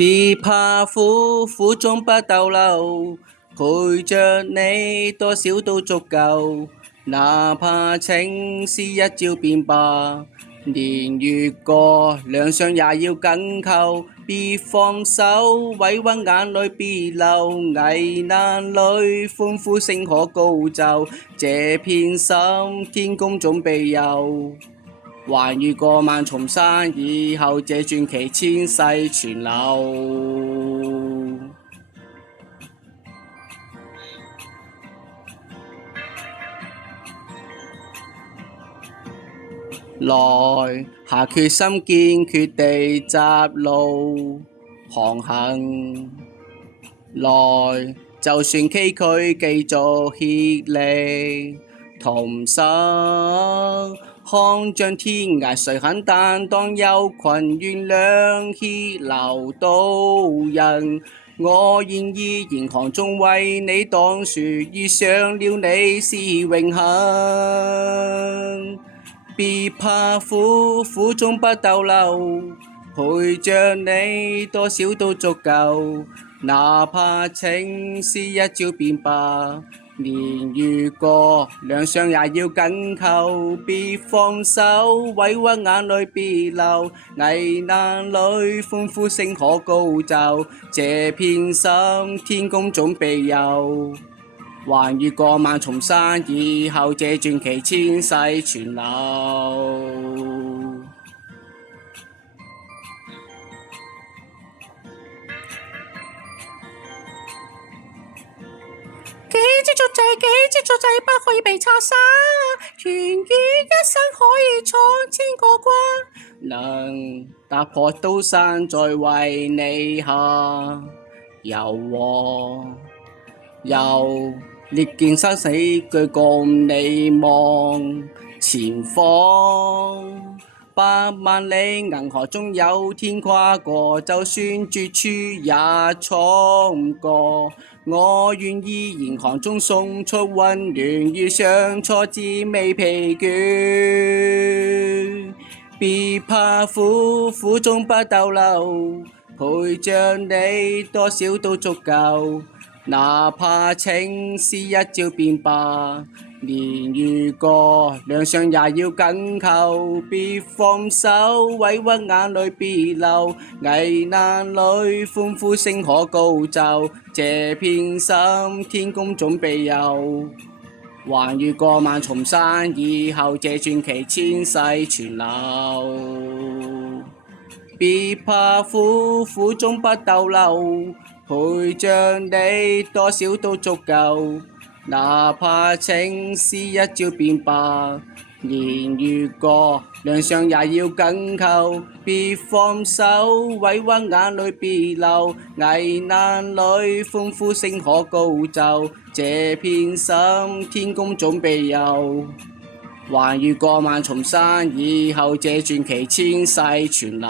別怕苦，苦中不逗留，陪着你多少都足夠。哪怕情絲一朝變白，年月過，兩相也要緊扣。別放手，委屈眼淚別流，危難裏歡呼聲可高奏。這片心，天公總庇佑。橫越過萬重山，以後這傳奇千世傳流。來，下決心堅決地窄路航行。來，就算崎嶇繼續協力同心。看像天涯誰肯擔當憂困，原諒血流渡人。我願意嚴寒中為你擋樹，遇上了你是榮幸。別怕苦，苦中不逗留，陪着你多少都足夠。哪怕情絲一朝變白，年月過，兩相也要緊扣。別放手，委屈眼淚別流，危難裏歡呼聲可高奏。這片心，天公總庇佑。橫越過萬重山，以後這傳奇千世傳流。幾支竹仔，幾支竹仔不可以被拆散，團結一生可以闖千個關。能踏破刀山再為你下，又歷經生死俱共你望前方。百萬里銀河中有天跨過，就算絕處也闖過。我願意嚴寒中送出溫暖，遇上挫折未疲倦。別怕苦，苦中不逗留，陪着你多少都足夠。哪怕情絲一朝變白，年月過，兩相也要緊扣。別放手，委屈眼淚別流，危難裏歡呼聲可高奏。這片心，天公總庇佑。橫越過萬重山，以後這傳奇千世傳流。別怕苦，苦中不逗留，陪着你多少都足夠。哪怕情絲一朝變白，年月過，兩相也要緊扣。別放手，委屈眼淚別流，危難裏歡呼聲可高奏。這片心，天公總庇佑。橫越過萬重山，以後這傳奇千世傳流。